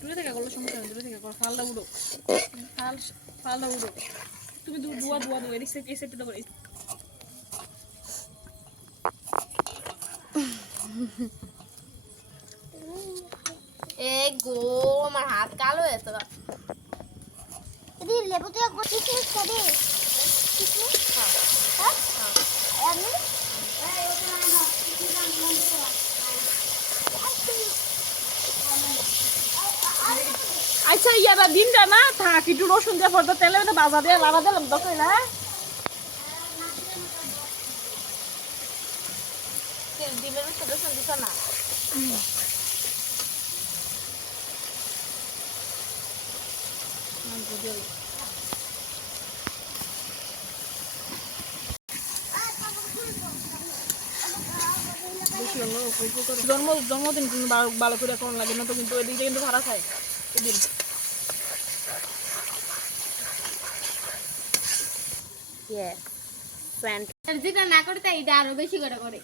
দূরে থেকে করলে সমস্যা নেই, দূরে থেকে করো, ফালটা উড়ো, ফালটা উড়ো, তুমি দুয়া এই সাইডটা করে এ গো আমার হাত কালো হয়ে তো এদি লেবু দিয়ে কিসমিস খাবে কিসমিস হ্যাঁ আমি আচ্ছা ইয়ারা দিনটা না থাক একটু রসুন দিয়ে পড়তো তেলে বাজা দিয়ে লাড়া দিলাম তো না ডিমের মধ্যে রসুন দিছ না জন্মদিন কিন্তু ভালো করে এখন লাগে না তো কিন্তু এদিকে কিন্তু ভাড়া খায় এদিন যেটা না করতে এটা আরো বেশি করে করে